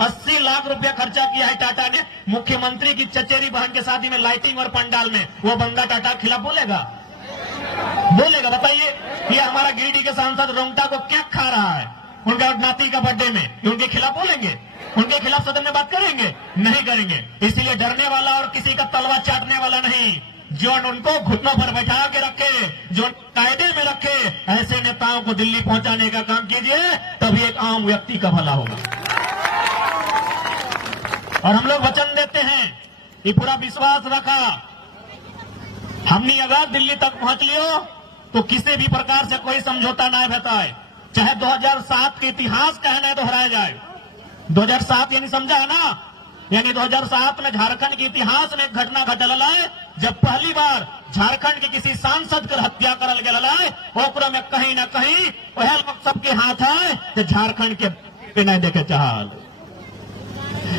80 लाख रुपया खर्चा किया है टाटा ने मुख्यमंत्री की चचेरी बहन के शादी में लाइटिंग और पंडाल में। वो बंदा टाटा के खिलाफ बोलेगा? बोलेगा? बताइए। ये हमारा गिरिडीह के सांसद रोंगटा को क्या खा रहा है उनका नाती का बर्थडे में, उनके खिलाफ बोलेंगे? उनके खिलाफ सदन में बात करेंगे? नहीं करेंगे। इसलिए डरने वाला और किसी का तलवा चाटने वाला नहीं, जो उनको घुटनों पर बैठा के रखे, जो कायदे में रखे, ऐसे नेताओं को दिल्ली पहुंचाने का काम कीजिए, तभी एक आम व्यक्ति का भला होगा। और हम लोग वचन देते हैं, ये पूरा विश्वास रखा, हमने अगर दिल्ली तक पहुंच लियो तो किसी भी प्रकार से कोई समझौता ना बताए, चाहे 2007 के इतिहास कहने दोहराया जाए। 2007 यानी समझा है ना, यानी 2007 में झारखंड के इतिहास में एक घटना घटल है, जब पहली बार झारखंड के किसी सांसद की हत्या करल गया है। ओकरा में कहीं न कहीं वह लोग सबके हाथ है जो झारखंड के नहीं देखे चाहल।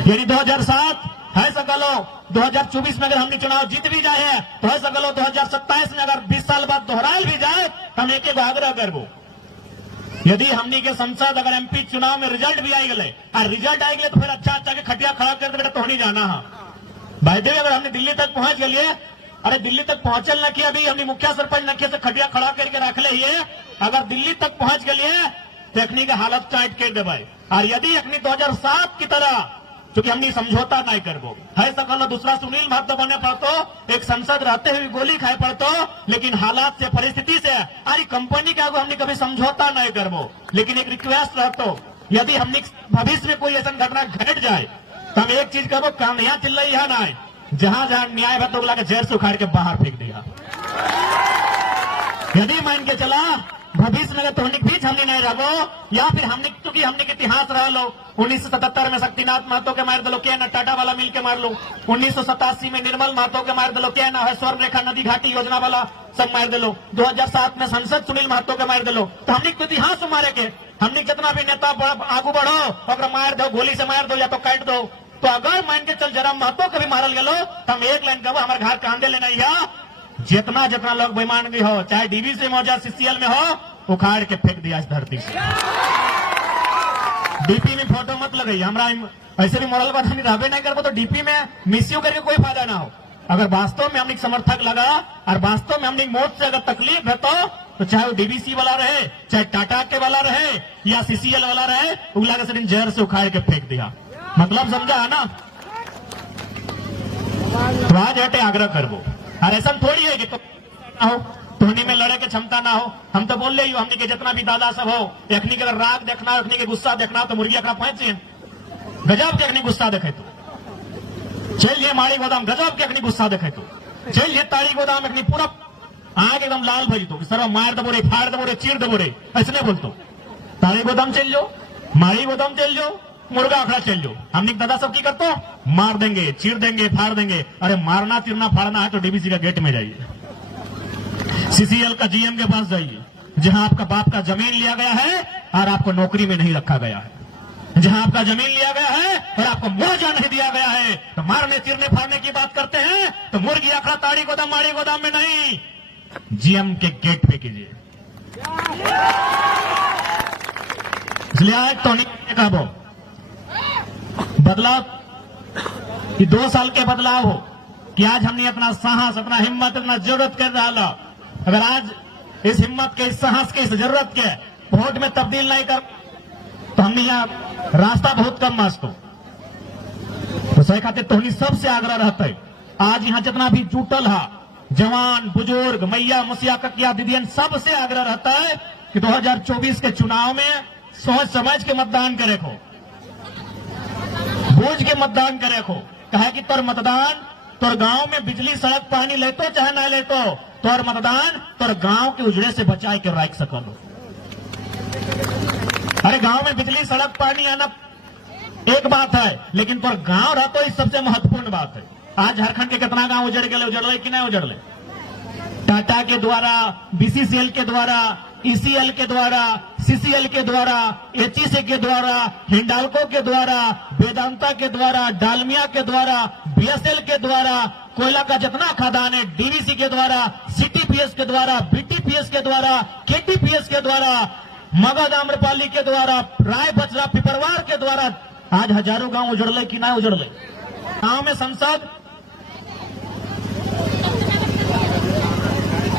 यानी 2007 है सकलो 2024 में अगर हमने चुनाव जीत भी जाए तो है सकलो 2027 में अगर 20 साल बाद दोहराल भी जाए तो हम एक आग्रह करबो, यदि हमनी के संसद अगर एमपी चुनाव में रिजल्ट भी आई गए और रिजल्ट आई गए तो फिर अच्छा के खटिया खड़ा कर बेटा तो नहीं जाना है भाई देव। अगर हमने दिल्ली तक पहुंच गए, अरे दिल्ली तक पहुंचल न किया, अभी हमने मुखिया सरपंच नखिया से खटिया खड़ा करके रख ले, अगर दिल्ली तक पहुंच गए तो अखनी का हालत टाइट कर दे भाई। और यदि अखनी 2007 की तरह क्योंकि हमने समझौता नहीं करबो है सकल, दूसरा सुनील महतो बने पड़तो, एक संसद रहते हुए गोली खाए पड़तो, लेकिन हालात से परिस्थिति से अरे कंपनी के आगे हमने कभी समझौता नहीं करबो। लेकिन एक रिक्वेस्ट रहतो, यदि हमने भविष्य में कोई ऐसा घटना घट जाए तो हम एक चीज करबो, काम यहाँ चिल्लाई है ना, जहां जहां न्याय है तो बुला के जेल से उखाड़ के बाहर फेंक दिया। यदि मान के चला भविष्य में तो बीच हमने नहीं रहो, या फिर हमने क्योंकि हमने के इतिहास रह लो, 1977 में शक्तिनाथ महतो के मार दलो क्या ना, टाटा वाला मिल के मार लो, 1987 में निर्मल महतो के मार दलो क्या ना, है स्वर्ण रेखा नदी घाटी योजना वाला सब मार दलो, 2007 में संसद सुनील महतो के मार दलो। तो हमने तो इतिहास मारे के, हमने जितना भी नेता आगू बढ़ो अगर मार दो, गोली से मार दो या तो काट दो। तो अगर मान के चल जरा महतो कभी मारल गलो तो हम एक लाइन कहबो, हमारे घर कांदे लेना या जितना जितना लोग बेईमान भी हो, चाहे डीवीसी में हो चाहे सीसीएल में हो, उखाड़ के फेंक दिया इस धरती से। डीपी में फोटो मत लगाइए, हमारा ऐसे भी मोरल बात हम रहबे नहीं करबो तो डीपी में मिसयू करके कोई फायदा ना हो। अगर वास्तव में हमने समर्थक लगा और वास्तव में हमने मौत से अगर तकलीफ है तो चाहे वो डीवीसी वाला रहे, चाहे टाटा के वाला रहे या सीसीएल वाला रहे, उगला के सरिन जहर से उखाड़ के फेंक दिया। मतलब समझा है ना? तो आज हटे आग्रह करबो, और ऐसा थोड़ी है कि ना हो धोनी में लड़े के क्षमता ना हो। हम तो बोल रहे हो हमने के जितना भी दादा सब हो, अखनी के अगर राग देखना हो, अखनी के गुस्सा देखना हो तो मुर्गी अखड़ा पहुंचे गजब के अखनी गुस्सा देखे तो चलिए माड़ी गोदाम, गजब के अखनी गुस्सा देखे तो चलिए ताड़ी गोदाम अखनी पूरा आग एकदम लाल भरी तो सर मार दबो रे, फाड़ दबो रे, चीर दबो रे, ऐसे नहीं बोलतो। ताड़ी गोदाम चल जाओ, माड़ी गोदाम चल जाओ, मुर्गा अखड़ा चल जाओ, हमने दादा सब की करतो मार देंगे, चीर देंगे, फाड़ देंगे। अरे मारना चीरना फाड़ना है तो डीवीसी का गेट में जाइए, सीसीएल का जीएम के पास जाइए, जहां आपका बाप का जमीन लिया गया है और आपको नौकरी में नहीं रखा गया है, जहां आपका जमीन लिया गया है और आपको मुआवजा नहीं दिया गया है। तो मारने चीरने फाड़ने की बात करते हैं तो मुर्गी अखड़ा ताड़ी गोदाम माड़ी गोदाम में नहीं, जीएम के गेट पे कीजिए। इसलिए आज तो नहीं बदलाव कि 2 साल के बदलाव हो कि आज हमने अपना साहस, अपना हिम्मत, अपना जरूरत कर रहा। अगर आज इस हिम्मत के, इस साहस के, इस जरूरत के वोट में तब्दील नहीं कर तो हमने यहाँ रास्ता बहुत कम मास्तो। तो सही खाते तो सबसे आग्रह रहता है, आज यहाँ जितना भी जुटल है जवान बुजुर्ग मैया मुसिया ककिया दीदियन, सबसे आग्रह रहता है कि 2024 के चुनाव में सोच समझ के मतदान करे को, बूझ के मतदान करे को। कहे कि तोर मतदान तोर गांव में बिजली सड़क पानी लेतो चाहे ना लेतो, तोर मतदान तोर गांव के उजड़े से बचाए के रख सको। अरे गांव में बिजली सड़क पानी आना एक बात है, लेकिन तोर गांव रहतो इस सबसे महत्वपूर्ण बात है। आज झारखंड के कितना गांव उजड़ गए, उजड़ कि नहीं उजड़? टाटा के द्वारा, बीसीसीएल के द्वारा, ईसीएल के द्वारा, सीसीएल के द्वारा, एचईसी के द्वारा, हिंडाल्को के द्वारा, वेदांता के द्वारा, डालमिया के द्वारा, बीएसएल के द्वारा, कोयला का जितना खदान है डीवीसी के द्वारा, सीटीपीएस के द्वारा, बीटीपीएस के द्वारा, केटीपीएस के द्वारा, मगध आम्रपाली के द्वारा, राय बचरा पिपरवार के द्वारा आज हजारों गांव उजड़ले कि ना उजड़ले। गांव में संसद,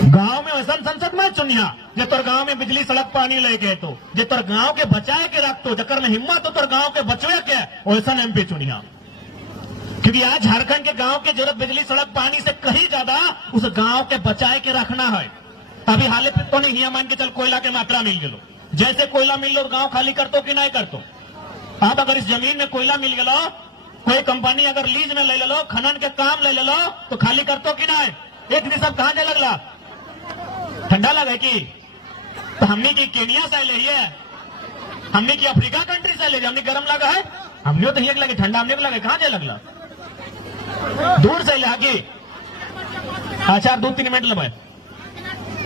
गांव में वैसा संसद में चुनिया जे तोर गांव में बिजली सड़क पानी लेके तो जे तोर गांव के बचाए के रख तो जकर में हिम्मत हो तोर गांव के बचवे के वैसा एमपी चुनिया। क्योंकि आज झारखंड के गांव की जरूरत बिजली सड़क पानी से कहीं ज्यादा उस गांव के बचाए के रखना है। अभी हाले पे तो नहीं मान के चल कोयला के मात्रा मिल गलो, जैसे कोयला मिल लो गांव खाली कर तो कि नहीं कर तो। अब अगर इस जमीन में कोयला मिल गलो, कोई कंपनी अगर लीज में ले लो, खनन के काम ले लो तो खाली कर तो कि नहीं। एक दिन सब कहां से लगला, ठंडा लगे कि तो हमने की केनिया से ले है, हमने की अफ्रीका कंट्री से ले, हमने गर्म लगा है, हमने तो एक लगे ठंडा, हमने को लगे कहां से लगला, दूर से लगे। अच्छा 2-3 मिनट लगे,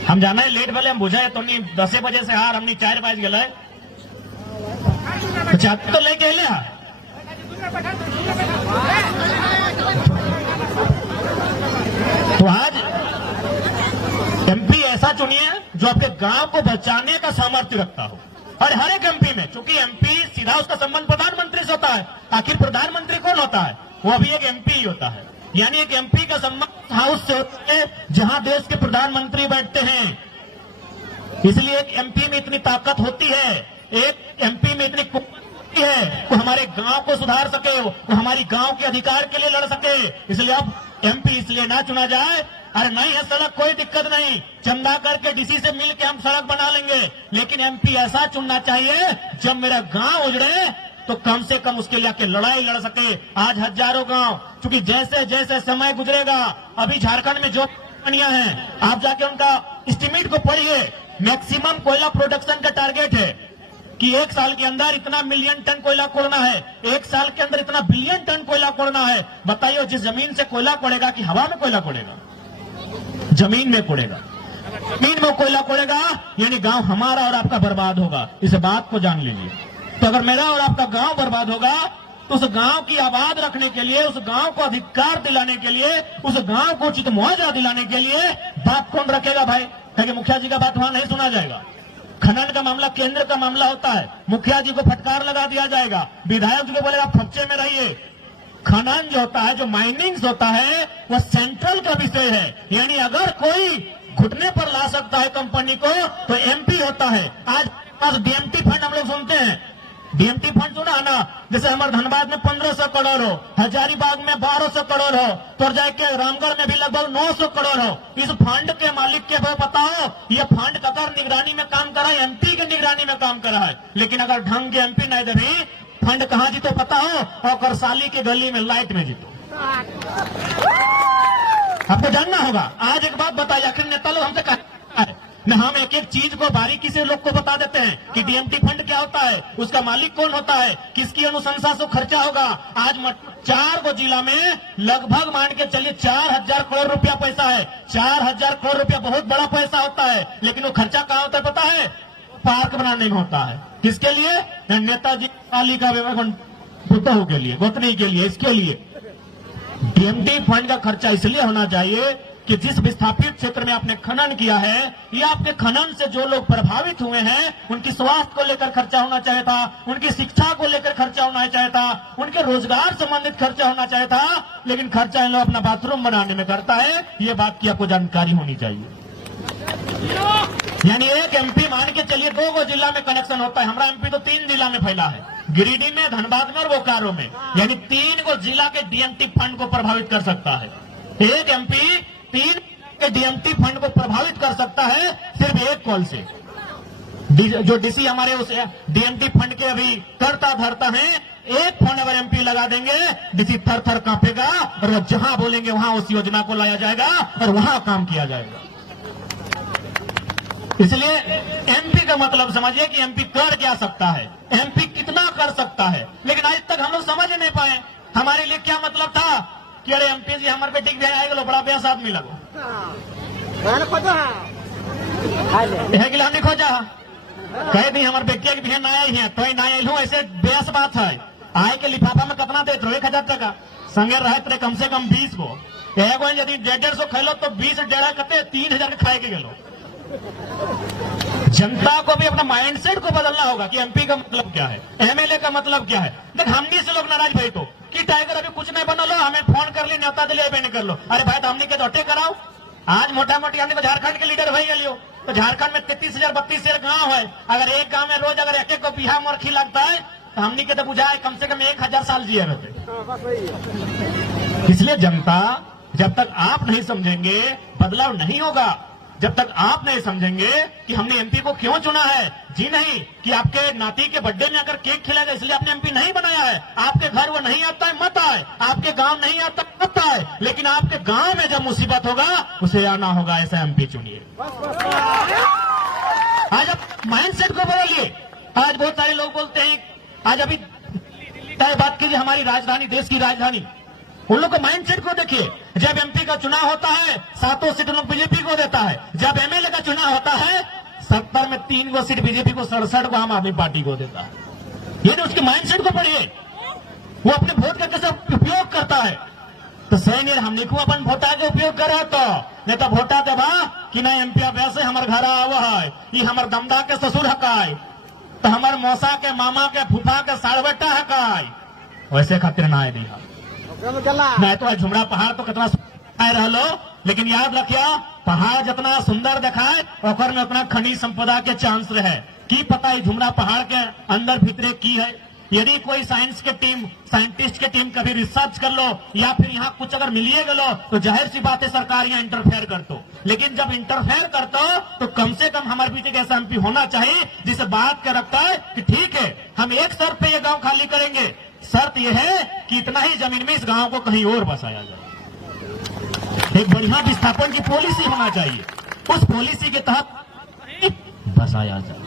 हम जाना है लेट भले हम बुझाए तो नहीं 10 बजे से हार हमने 4 बज गए तो लेके ले। तो आज एमपी ऐसा चुनिए जो आपके गांव को बचाने का सामर्थ्य रखता हो। और हर एक एमपी में, क्योंकि एमपी सीधा उसका संबंध प्रधानमंत्री से होता है, आखिर प्रधानमंत्री कौन होता है, वो अभी एक एमपी ही होता है। यानी एक एमपी का संबंध हाउस से होता है जहां देश के प्रधानमंत्री बैठते हैं। इसलिए एक एमपी में इतनी ताकत होती है, एक एमपी में इतनी कुवत है, वो हमारे गांव को सुधार सके, वो हमारी गांव के अधिकार के लिए लड़ सके। इसलिए अब एमपी इसलिए ना चुना जाए, अरे नहीं है सड़क कोई दिक्कत नहीं, चंदा करके डीसी से मिल के हम सड़क बना लेंगे, लेकिन एमपी ऐसा चुनना चाहिए जब मेरा गांव उजड़े तो कम से कम उसके लिए आके लड़ाई लड़ सके। आज हजारों गांव, क्योंकि जैसे जैसे समय गुजरेगा, अभी झारखंड में जो कंपनियां हैं आप जाके उनका एस्टिमेट को पढ़िए, मैक्सिमम कोयला प्रोडक्शन का टारगेट है कि 1 साल के अंदर इतना मिलियन टन कोयला कोड़ना है, 1 साल के अंदर इतना बिलियन टन कोयला कोड़ना है। बताइए जिस जमीन से कोयला कोड़ेगा कि हवा में कोयला कोड़ेगा, जमीन में कोड़ेगा, जमीन में कोयला कोड़ेगा, यानी गांव हमारा और आपका बर्बाद होगा। इस बात को जान लीजिए। तो अगर मेरा और आपका गांव बर्बाद होगा तो उस गांव की आबाद रखने के लिए, उस गांव को अधिकार दिलाने के लिए, उस गांव को उचित मुआवजा दिलाने के लिए बात कौन रखेगा भाई? क्योंकि मुखिया जी का बात वहां नहीं सुना जाएगा। खनन का मामला केंद्र का मामला होता है, मुखिया जी को फटकार लगा दिया जाएगा, विधायक जी को बोलेगा खर्चे में रहिए। खनन जो होता है, जो माइनिंग होता है, वह सेंट्रल का विषय है। यानी अगर कोई घुटने पर ला सकता है कंपनी को तो एमपी होता है। आज डीएमटी फंड हम लोग सुनते हैं, डीएमटी फंड सुना है ना, जैसे हमारे धनबाद में 1500 करोड़ हो, हजारीबाग में 1200 करोड़ हो, तो जाके रामगढ़ में भी लगभग 900 करोड़ हो। इस फंड के मालिक के वो बताओ, ये फंड ककर निगरानी में काम करा है, एमपी की निगरानी में काम करा है। लेकिन अगर ढंग के एमपी नहीं दे, फंड कहां जीतो पता हो? और करसाली के गली में लाइट में जीतो। आपको जानना होगा। आज एक बात बताइए, आखिर नेता लोग हमसे कहते हैं न, हम एक एक चीज को बारीकी से लोग को बता देते हैं कि डीएमटी फंड क्या होता है, उसका मालिक कौन होता है, किसकी अनुशंसा से खर्चा होगा। आज 4 गो जिला में लगभग मान के चलिए 4000 करोड़ रुपया पैसा है। 4000 करोड़ रुपया बहुत बड़ा पैसा होता है, लेकिन वो खर्चा कहाँ होता है पता है? पार्क बनाने में होता है। किसके लिए? नेताजी पाली का पुतहू के लिए, गोतनी के लिए। इसके लिए डीएमटी फंड का खर्चा इसलिए होना चाहिए कि जिस विस्थापित क्षेत्र में आपने खनन किया है, या आपके खनन से जो लोग प्रभावित हुए हैं, उनकी स्वास्थ्य को लेकर खर्चा होना चाहिए था, उनकी शिक्षा को लेकर खर्चा होना चाहिए था, उनके रोजगार संबंधित खर्चा होना चाहिए था। लेकिन खर्चा इन लोग अपना बाथरूम बनाने में करता है। ये बात की आपको जानकारी होनी चाहिए। यानी एक एमपी मान के चलिए 2 गो जिला में कनेक्शन होता है। हमारा एमपी तो 3 जिला में फैला है, गिरिडीह में, धनबाद में और बोकारो में। यानी 3 गो जिला के डीएमटी फंड को प्रभावित कर सकता है। एक एमपी 3 के डीएमटी फंड को प्रभावित कर सकता है सिर्फ एक कॉल से। जो डीसी हमारे उस डीएमटी फंड के अभी करता धरता है, एक फोन अगर एमपी लगा देंगे, डीसी थर थर कांपेगा और वो जहां बोलेंगे वहां उस योजना को लाया जाएगा और वहां काम किया जाएगा। इसलिए एमपी का मतलब समझिए कि एमपी कर क्या सकता है, एमपी कितना कर सकता है। लेकिन आज तक हम लोग समझ नहीं पाए हमारे लिए क्या मतलब था कि अरे एमपी जी हमारे बेटी के आएगा बड़ा बेस आदमी लगो हमने खोजा कह दी हमारे बेटिया की बहन आए हैं तो ना आयल हूँ। ऐसे बेस बात है, आए के लिफाफा में कितना देते रहो? 1000 टका संगे रहे कम से कम 20 को। एगो यदि 150 खेलो तो 20 डेढ़ कते 3000 के खाए के गेलो। जनता को भी अपना माइंडसेट को बदलना होगा कि एमपी का मतलब क्या है, एमएलए का मतलब क्या है। देख हमनी से लोग नाराज भाई तो कि टाइगर अभी कुछ नहीं बना लो, हमें फोन कर ली न्योता दिले नहीं कर लो। अरे भाई तो हमनी के दौटे कराओ। आज मोटा मोटी हमने तो झारखंड के लीडर भाई लियो, तो झारखंड में 33,000 32,000 गांव है। अगर एक गांव में रोज अगर एक एक को बिहा मरखी लगता है तो हमनी के तो बुझाए कम से कम 1000 साल जिए रहते। इसलिए जनता जब तक आप नहीं समझेंगे बदलाव नहीं होगा। जब तक आप नहीं समझेंगे कि हमने एमपी को क्यों चुना है, जी नहीं कि आपके नाती के बर्थडे में अगर केक खिलाएगा इसलिए आपने एमपी नहीं बनाया है। आपके घर वो नहीं आता है मत आए, आपके गांव नहीं आता मत आए, लेकिन आपके गांव में जब मुसीबत होगा उसे आना होगा। ऐसा एमपी चुनिए। आज आप माइंडसेट को बदलिए। आज बहुत सारे लोग बोलते हैं, आज अभी तय बात कीजिए हमारी राजधानी, देश की राजधानी, उन लोग को माइंडसेट को देखिए। जब एमपी का चुनाव होता है 7 सीट लोग बीजेपी को देता है। जब एमएलए का चुनाव होता है 70 में 3 सीट बीजेपी को, 67 को आम आदमी पार्टी को देता है। ये तो उसके माइंडसेट को पढ़िए, वो अपने वोट का कैसे उपयोग करता है। तो सही नहीं हमने को अपन वोटा के उपयोग करे तो नहीं तो वोटा देवा कि नहीं एमपी वैसे हमारे घर आवा है, ये हमारे दमदा के ससुर हकाय, तो हमारे मौसा के मामा के फूफा के साड़ बेटा हकाय, वैसे खातिर ना है नहीं तो झुमरा पहाड़ तो कितना सुंदर रहो, लेकिन याद रखिए पहाड़ जितना सुंदर दिखाए ओकर में उतना खनिज संपदा के चांस रहे। की पता है झुमरा पहाड़ के अंदर भीतरे की है। यदि कोई साइंस के टीम, साइंटिस्ट के टीम कभी रिसर्च कर लो या फिर यहाँ कुछ अगर मिलिए गलो तो जाहिर सी बात है सरकार यहाँ इंटरफेयर कर दो। लेकिन जब इंटरफेयर करते हो तो कम से कम हमारे बीच एक ऐसा एमपी होना चाहिए जिसे बात कर रखता है कि ठीक है हम एक शर्त पे ये गांव खाली करेंगे, शर्त यह है कि इतना ही जमीन में इस गांव को कहीं और बसाया जाए। एक बढ़िया विस्थापन की पॉलिसी होना चाहिए, उस पॉलिसी के तहत बसाया जाए।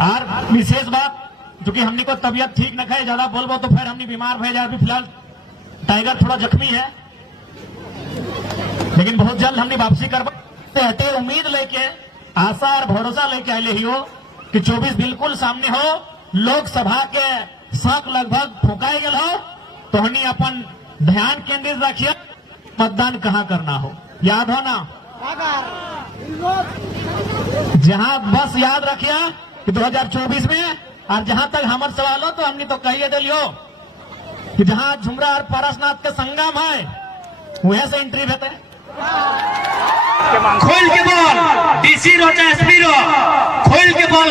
और विशेष बात जो कि हमने को तबियत ठीक न खाए, ज्यादा बोलबो तो फिर हमने बीमार भय जाए। अभी फिलहाल टाइगर थोड़ा जख्मी है, लेकिन बहुत जल्द हमने वापसी करवा उम्मीद लेके, आशा और भरोसा लेके आए ही हो कि 24 बिल्कुल सामने हो। लोकसभा के शक लगभग फुकाए गए हो तो हमने अपन ध्यान केंद्रित रखिए मतदान कहाँ करना हो, याद हो ना। जहां बस याद रखिए कि 2024 में, और जहां तक हमारे सवाल हो तो हमने तो कहिए दिलियो कि जहां झुमरा और पारसनाथ के संगम है वहीं से एंट्री रहते खोल के बोल, डीसी रो चाहे एसपी रो, खोल के बोल।